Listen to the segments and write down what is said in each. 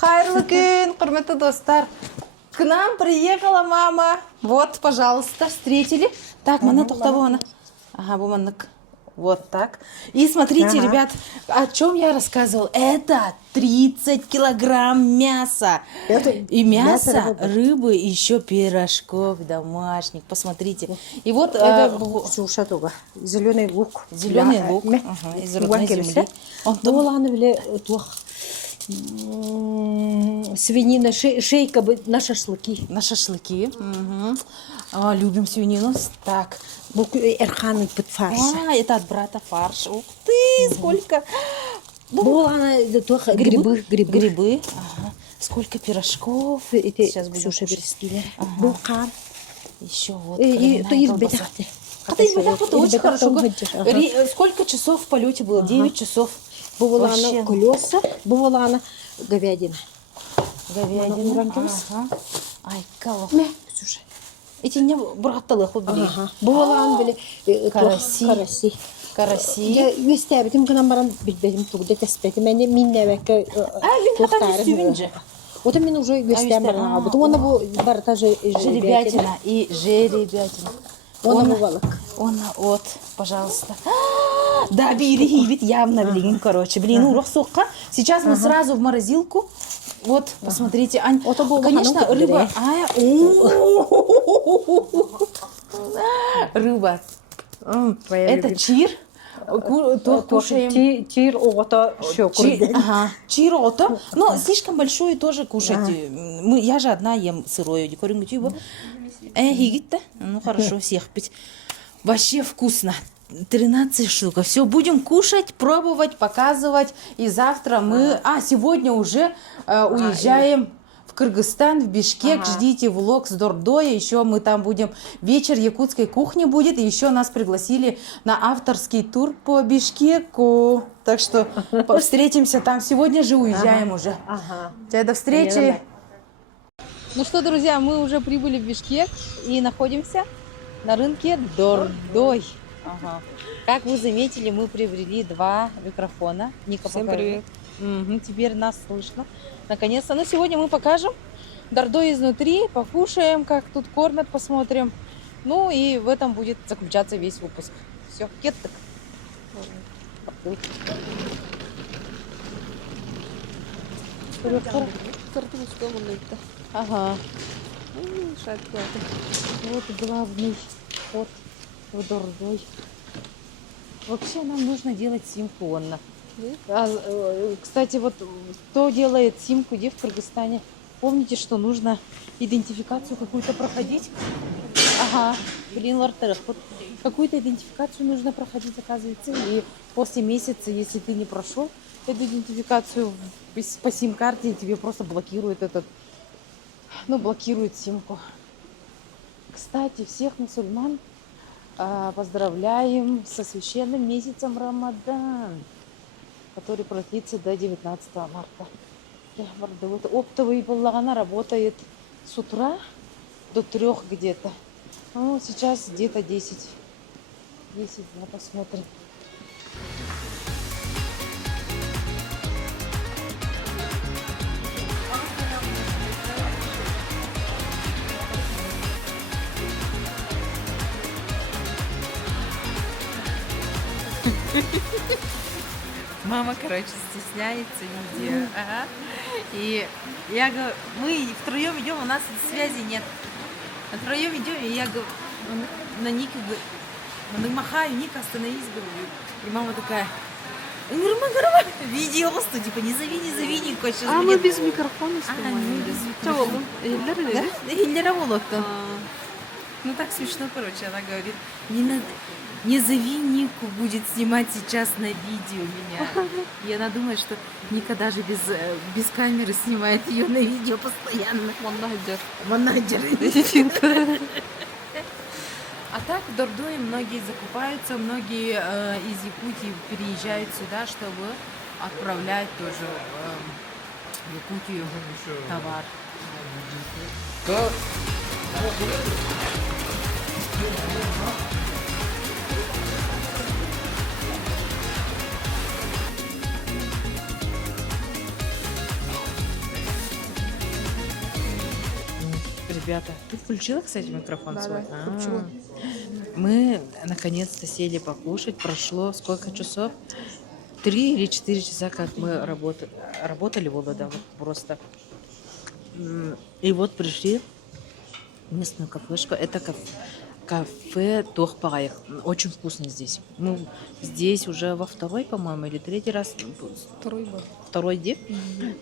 Хайрлы күн, құрметті достар. К нам приехала мама. Вот, пожалуйста, встретили. Так, мана тоқтабу. Ага, буманнык. Вот так. И смотрите, ребят, о чем я рассказывал. Это 30 килограмм мяса. И мясо, рыбы, и еще пирожков домашних. Посмотрите. И вот... Зеленый лук. Зеленый лук. Ага, из родной земли. Свинина, шейка на шашлыки. На шашлыки. Угу. Любим свинину. Так. Эрханы под фарш. Это от брата фарш. Ух ты, сколько. Грибы. Грибы. Ага. Сколько пирожков. Сейчас будем кушать. Булкан. Еще вот. И это очень хорошо. Сколько часов в полете было? 9 часов. Бувалана колеса, бувалана говядина. Говядина. Ага. Ай, калох. Эти не браталых убили. Бувалан были караси. Караси. Я вестебетим канамаран билбедим тугде теспетим. Мене минневеке. Хатан сювинже. Вот мен уже вестебаран албы. Оны бу барта жеребятина и жеребятина. Оны бувалык. Она вот, пожалуйста. Да, бери, ведь явно, блин, короче. Блин, урок сока. Сейчас мы сразу в морозилку. Вот, посмотрите, Ань. Конечно, рыба. Рыба. Это чир. Кушаем. Чир, ото, щекурды. Ага, чир, ото. Но слишком большое тоже кушать. Я же одна ем сырое. Ну, хорошо, всех пить. Вообще вкусно. 13 штук. Все, будем кушать, пробовать, показывать. И завтра мы... сегодня уже уезжаем в Кыргызстан, в Бишкек. Ждите влог с Дордоя. Еще мы там будем... Вечер якутской кухни будет. И еще нас пригласили на авторский тур по Бишкеку. Так что встретимся там. Сегодня же уезжаем уже. До встречи. Ну что, друзья, мы уже прибыли в Бишкек и находимся на рынке Дордой. Ага. Как вы заметили, мы приобрели 2 микрофона. Ника, всем привет. Теперь нас слышно. Наконец-то. Но сегодня мы покажем Дордой изнутри, покушаем, как тут кормят, посмотрим. Ну и в этом будет заключаться весь выпуск. Все, кеттык. Ага. Вот главный вход в Дордой. Вообще нам нужно делать симку, Анна. Кстати, вот кто делает симку, где в Кыргызстане, помните, что нужно идентификацию какую-то проходить? Ага, блин, лартерах. Вот какую-то идентификацию нужно проходить, оказывается. И после месяца, если ты не прошел эту идентификацию по сим-карте, тебе просто блокируют блокируют симку. Кстати, всех мусульман поздравляем со священным месяцем Рамадан, который продлится до 19 марта. Оптовый баллона работает с утра до 3 где-то. Ну, сейчас где-то 10. 10, посмотрим. Мама, короче, стесняется везде. Ага. И я говорю, мы втроем идем, у нас связи нет. Втроем идем, и я говорю, на Нике говорю, махаю, Ника, остановись, говорю. И мама такая, видео, типа, не зови, Нику. Мы без микрофона снимаем. Без микрофона. Да, Хиллера Волок-то. Ну так смешно, короче, она говорит, не зови Нику, будет снимать сейчас на видео меня. И она думает, что Ника даже без камеры снимает ее на видео постоянно. Манадер. А так в Дордое многие закупаются, многие из Якутии переезжают сюда, чтобы отправлять тоже в Якутию товар. ребята. Ты включила, кстати, микрофон Да, свой? да, включила. Мы наконец-то сели покушать. Прошло сколько часов? 3 или 4 часа, как мы работали, Вова, да, вот просто. И вот пришли в местную кафешку. Это кафе Тохпагаях. Очень вкусно здесь. Мы здесь уже во второй, по-моему, или третий раз. Второй был. Второй день.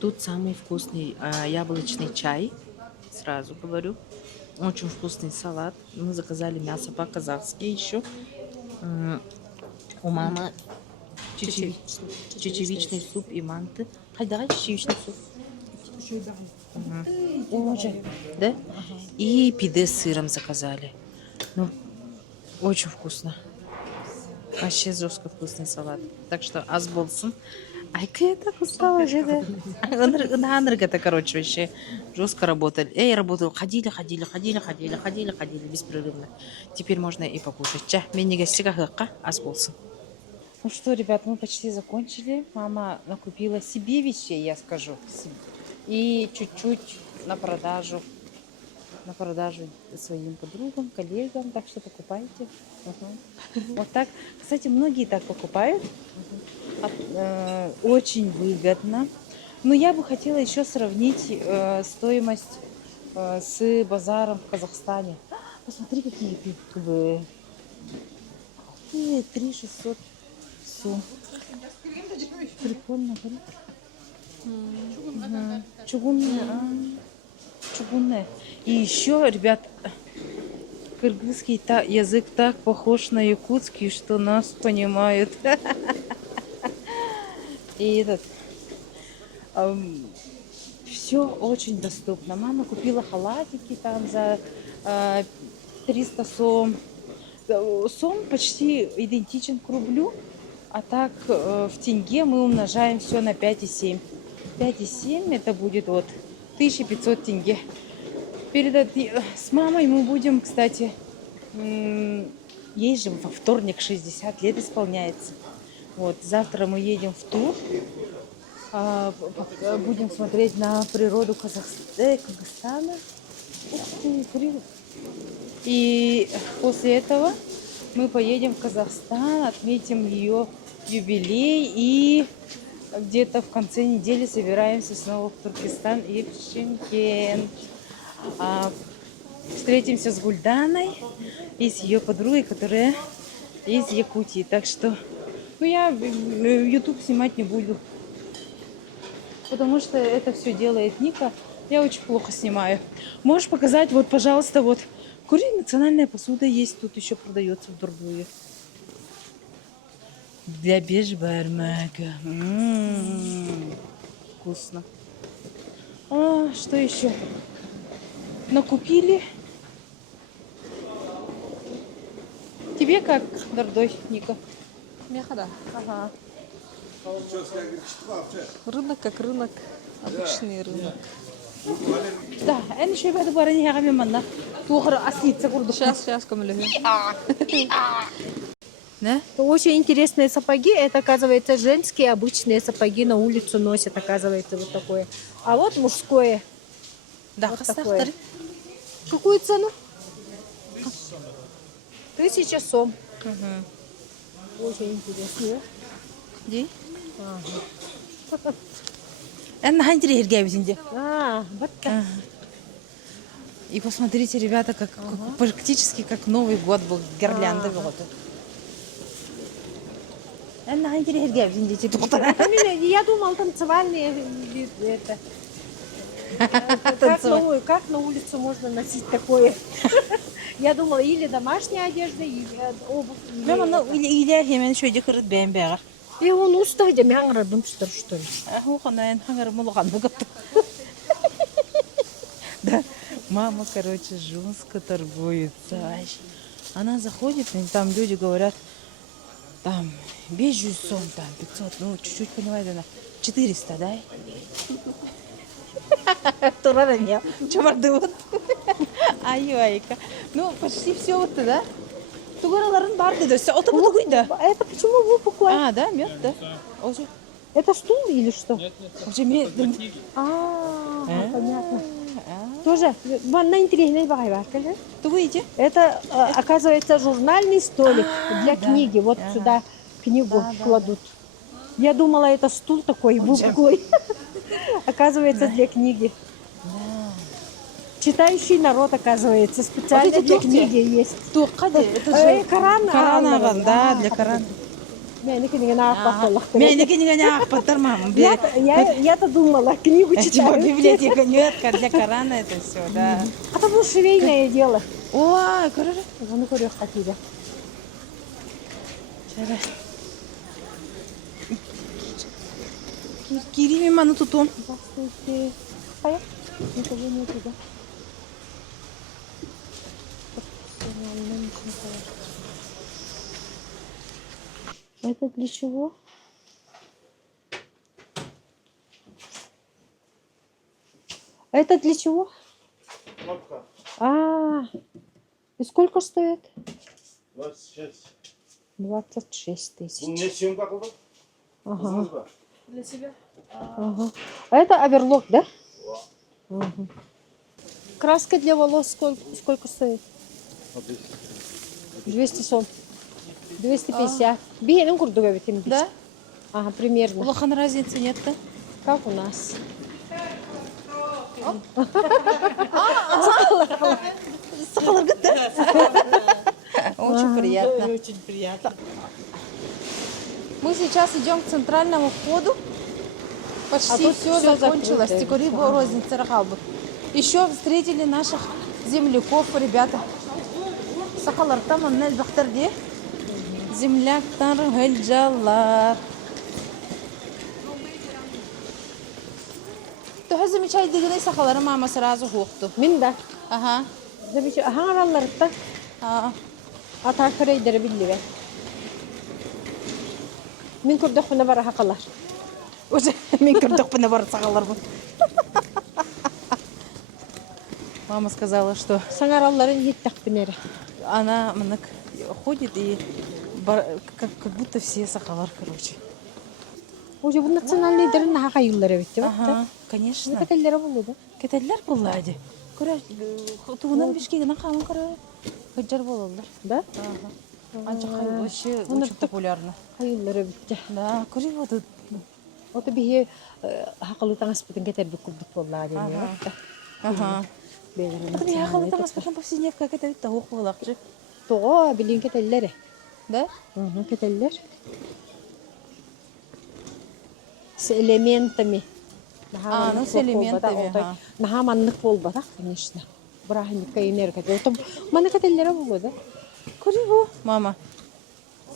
Тут самый вкусный яблочный чай. Сразу говорю. Очень вкусный салат. Мы заказали мясо по-казахски еще. У мамы чечевичный суп и манты. Давай чечевичный суп. Уже. Да? И пиде с сыром заказали. Ну, очень вкусно. Вообще жестко вкусный салат. Так что аз болсын. Айка, я так устала же, да. Это, короче, вообще жестко работали. Я работала. Ходили беспрерывно. Теперь можно и покушать. Ча, мен негастика хыкка, аз болсын. Ну что, ребят, мы почти закончили. Мама накупила себе вещей, я скажу. И чуть-чуть на продажу своим подругам, коллегам. Так что покупайте. Вот так. Кстати, многие так покупают. Очень выгодно. Но я бы хотела еще сравнить стоимость с базаром в Казахстане. Посмотри, какие пиквы. 3600 сум. Прикольно, да? Чугунная. И еще, ребят, кыргызский язык так похож на якутский, что нас понимают. И все очень доступно. Мама купила халатики там за 300 сом. Сом почти идентичен к рублю, а так в тенге мы умножаем все на 5,7. 5,7 это будет вот 1500 тенге. С мамой мы будем, кстати, ей же во вторник 60 лет исполняется. Вот, завтра мы едем в тур. Будем смотреть на природу Казахстана. Ух ты, и после этого мы поедем в Казахстан, отметим ее юбилей и где-то в конце недели собираемся снова в Туркестан и в Шымкент. Встретимся с Гульданой и с ее подругой, которая из Якутии. Так что я YouTube снимать не буду, потому что это все делает Ника. Я очень плохо снимаю. Можешь показать, вот, пожалуйста, вот кури национальная посуда есть, тут еще продается в Дурбуе. Для бешбармака. Вкусно. Что еще? Накупили. Тебе как, дорогой Ника? Мехада. Ага. Рынок как рынок. Обычный рынок. Да, я еще буду говорить, я говорю, манна. Тухра оснится курду. Сейчас, камилю. Да? Очень интересные сапоги. Это, оказывается, женские обычные сапоги на улицу носят, оказывается, вот такое. А вот мужское. Да, Вот такое. такое. Какую цену? 1000 сом. Очень интересно. Ди? Я хантри хергевизинде. Вот так. И посмотрите, ребята, как практически как Новый год был, гирлянда вот. Я хантри хергевизинде. Я думал, танцевальные это. Как на улицу можно носить такое? Я думала, или домашняя одежда, или обувь. Или hemen şöyle kırıt bembeyar. И он устал, я мяградым, что ли? Да, мама, короче, жестко торгуется. Она заходит, и там люди говорят, там, 500 сом, там, 500, ну, чуть-чуть понимает она, 400, дай. Турада не, чумарды вот. Айка. Ну, почти все вот, да? Тугараларын бар деді. Это почему выпукло? Да, мед, да. Это стул или что? Уже мед. Понятно. Тоже на интересной бахайбарка. То выйди. Это, оказывается, журнальный столик для книги. Вот сюда книгу кладут. Я думала, это стул такой буклый. Оказывается, для книги. Читающий народ, оказывается, специально Вот эти для тухти. книги есть. Это же Коран. Коран ағын, да, для Корана. Менікі деген ақ Менікі не ақ мама. Я-то думала, книгу Типа читаю. библиотека нет, для Корана это все, да. А то было швейное дело. Ой, короче. Ну, говорю, хотели. Кири маманы тутун. Здравствуйте. Стоять? Никого нет, да? Это для чего? Это для чего? Кнопка И сколько стоит? 26. 26 Бұл тысяч. не съемка қылдық? Ага. Қызыңыз ба? Ага. А это оверлок, да? Мгм. Краска для волос сколько стоит? 200 сом. 250. Биенің күрдігі бетім. Да? Ага, примерно. Улахан разницы нет-то. Как у нас. Очень приятно. Очень приятно. Мы сейчас идем к центральному входу. Почти тут все всё закончилось. закрыто. Тикури розница рахалбы. Еще встретили наших земляков, ребята. Сахалар там он нель бахтарди. Земляктар гальджалар. Тоже замечай дигней сахалар мама сразу хухту. Мен да. Ага. Хаңаралларытта ата көрейдері білді. Мен күрдік бұны бара хақалар. Уже мен кірдік бұны бар сахалар бұл. Мама сказала, что Саңаралларын еттік бінері. она ходит и как будто все сахалар, короче. Уже бұл национальныйдерін наға юллары бітті. Ага, конечно. Бұл кәтелері болу да. Кетелер бұллады. Көрі, туғынан бешкегінен қамын көрі. Хөджар болалар. Да? Анча қай вообще очень популярно. Юллары бітті. Да, көрі вот тут. Оты бейе хақылы таңыз бұтын кетер бүк күлдік болла дені. Ага. Это я хала там аспашан повседневка кетелер тағуқ болақчы. Тоға білін кетелері. Да? Кетелер. С элементами. Ну с элементами. Ага. Наха маннық болбада, конечно. Брахыныққа энерго. Маны кетелері болу да. Көрі бұл, мама.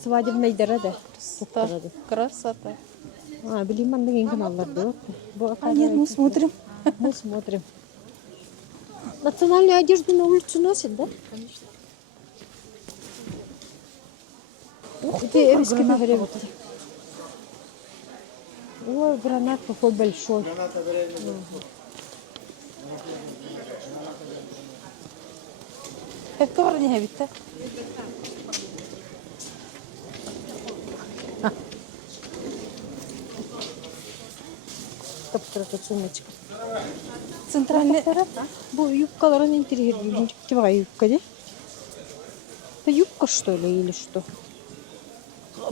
Свадебнайдары да. Красота. Білін мандың енген алларды. А нет, мы смотрим. Мы смотрим. Национальную одежду на улицу носят, да? Конечно. Ух ты, гранат. Ой, гранат какой большой. Hep kıvırın ya bitti. Каптырата сумочка. Центральный... Бұл юбкаларын интерьер. Какая юбка, да? Это юбка, что ли, или что?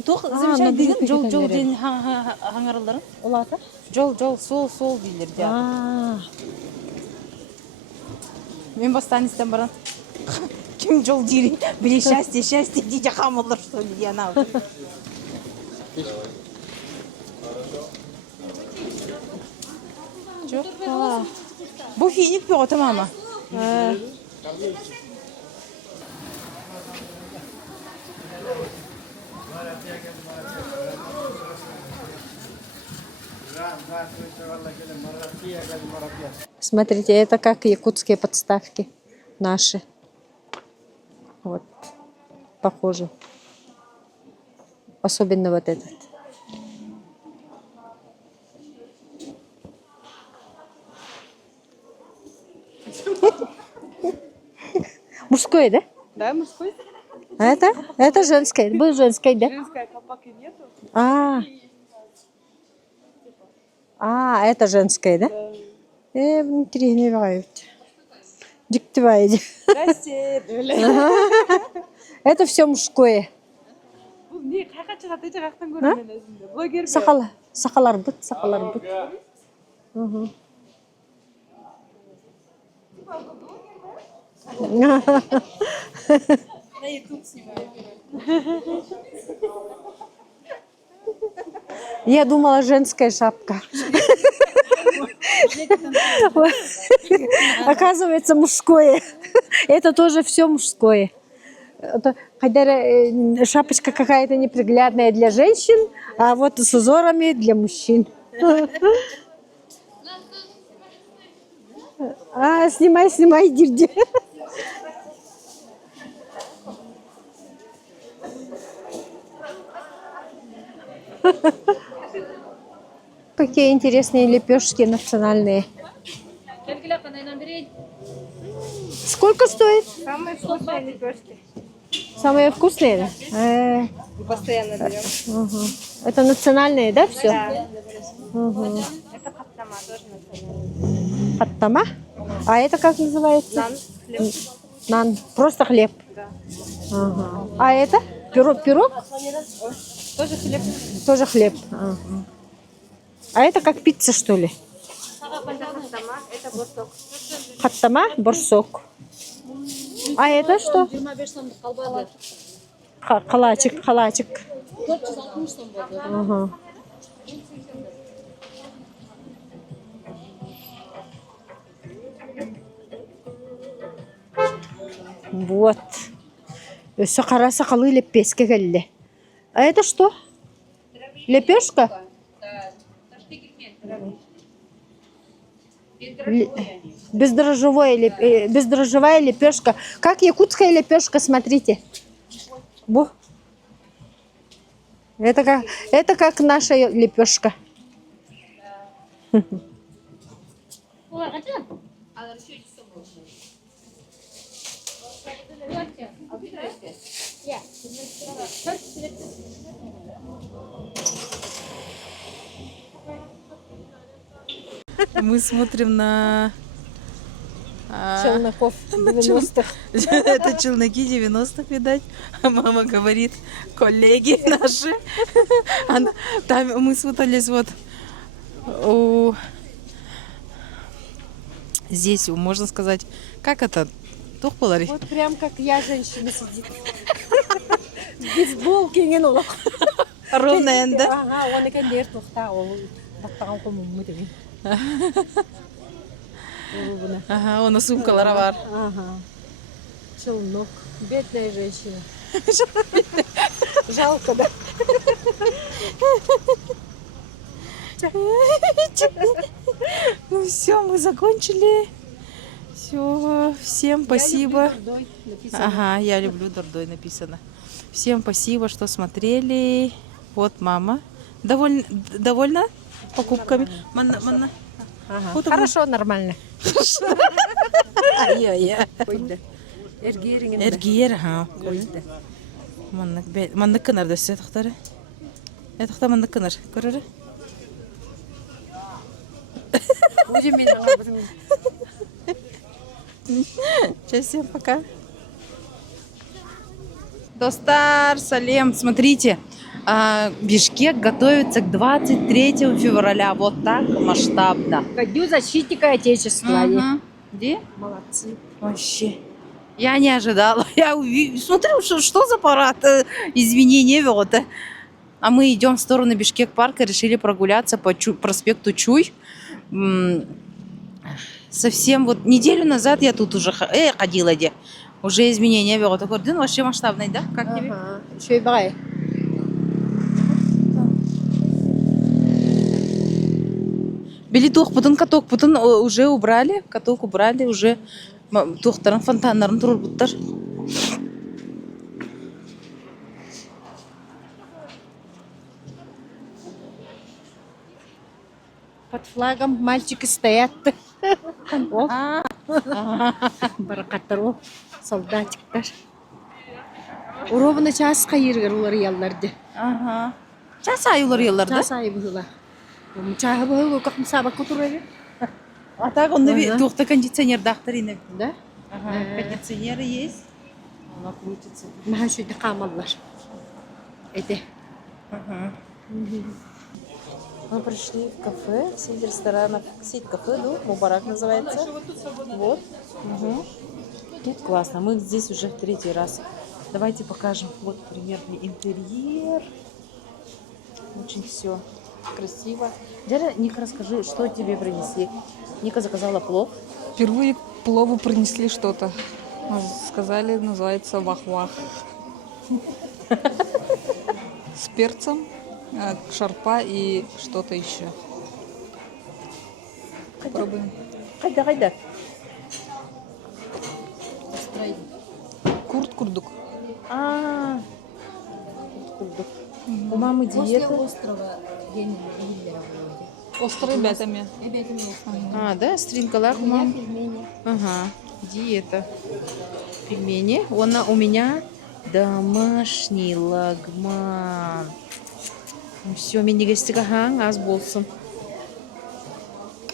Тоқ, замечай деген жол набери дейін хаңарыларын. Олата? Жол, сол дейлер. Мен бастаныстан баран. Кім жол дейін? Біле счастье дейді қамылыр, что ли, ана. Жоқ. Бұл финик пе оты, мама? Смотрите, это как якутские подставки наши. Вот, похоже. Особенно вот этот. Мужской, да? Да, мужской. Это женское. Был женской, да? Женская колпаки нету. Это женское, да? Внутри не бывают. Диктывает. Это все мужское. Сақалар бұт, сақалар бұт. Я думала, женская шапка. Оказывается, мужское. Это тоже все мужское. Когда шапочка какая-то неприглядная для женщин, а вот с узорами для мужчин. Снимай, Дирди. Какие интересные лепешки национальные. Сколько стоит? Самые вкусные лепешки. Самые вкусные? Мы постоянно берем. Это национальные, да, все? Да. Это хаттама, тоже национальный. Хаттама? А это как называется? Нан, хлеб. Нан. Просто хлеб. Да. Ага. А это? Пирог? Тоже хлеб. Тоже хлеб. Ага. А это как пицца, что ли? Это хаттама, это борсок. Хаттама, борсок. А это что? Халачик. Ага. Вот. Сахара сахалы лепеска галле. А это что? Лепешка? Бездрожжевая лепешка. Как якутская лепешка, смотрите. Бу. Это как наша лепешка. Мы смотрим на... Челноков 90-х. Это челноки 90-х, видать. Мама говорит, коллеги наши. Там мы смотались вот здесь, можно сказать, как это? Тухпалари. Вот прям как я, женщина, сидит. В бейсболке не нула. Ровно, да? Ага, он и конечно, Ага, он сумка ларавар. Ага. Челнок. Бедная женщина. Жалко, да? Ну все, мы закончили. Все, всем спасибо. Ага, я люблю Дордой написано. Всем спасибо, что смотрели. Вот мама. Довольна покупками? Манна. Ага. Хорошо, нормально. Эргиер, ага. Манна кынар да все тохтары. Это кто манна кынар? Көрөрү? Всем пока. Достар, салем, смотрите, Бишкек готовится к 23 февраля, вот так масштабно. Ко Дню защитника Отечества. Где? Молодцы. Вообще. Я не ожидала. Я смотрю, что за парад извинения вот. А мы идем в сторону Бишкек-парка, решили прогуляться по проспекту Чуй. Совсем вот неделю назад я тут уже ходила, где уже изменения вот такой день вообще масштабный, да? Как тебе? Еще и брай. Билетух, потом каток, потом уже убрали, каток убрали, уже тухтаран фонтаннарын турур буттар. Под флагом мальчики стоят. Баракаттар, солдатиктар. Уровна час кайыргар улар ялларды. Ага. Час ай улар ялларда? Час ай булар. Чаһа бу как сабак кутурады. А так он Ага. только кондиционер дохтарина. Да? Ага, кондиционеры есть. Она крутится. Маха шуйда камаллар. Эти. Ага. Мы пришли в кафе, сеть ресторанов, сеть кафе, да, Мубарак называется. Вот. Угу. Тут классно, мы здесь уже в 3-й раз. Давайте покажем. Вот примерный интерьер. Очень все красиво. Дядя, Ника, расскажи, что тебе принесли. Ника заказала плов. Впервые к плову принесли что-то. Сказали, называется вах-вах. С перцем, шарпа и что-то еще. Попробуем. Хайда. Курт-курдук. А, у мамы диета. Острый ребятами. А, да, стринкалак у мамы. Ага, диета. Пельмени. У меня домашний лагман. Все, менде гостигахан, аз болсын.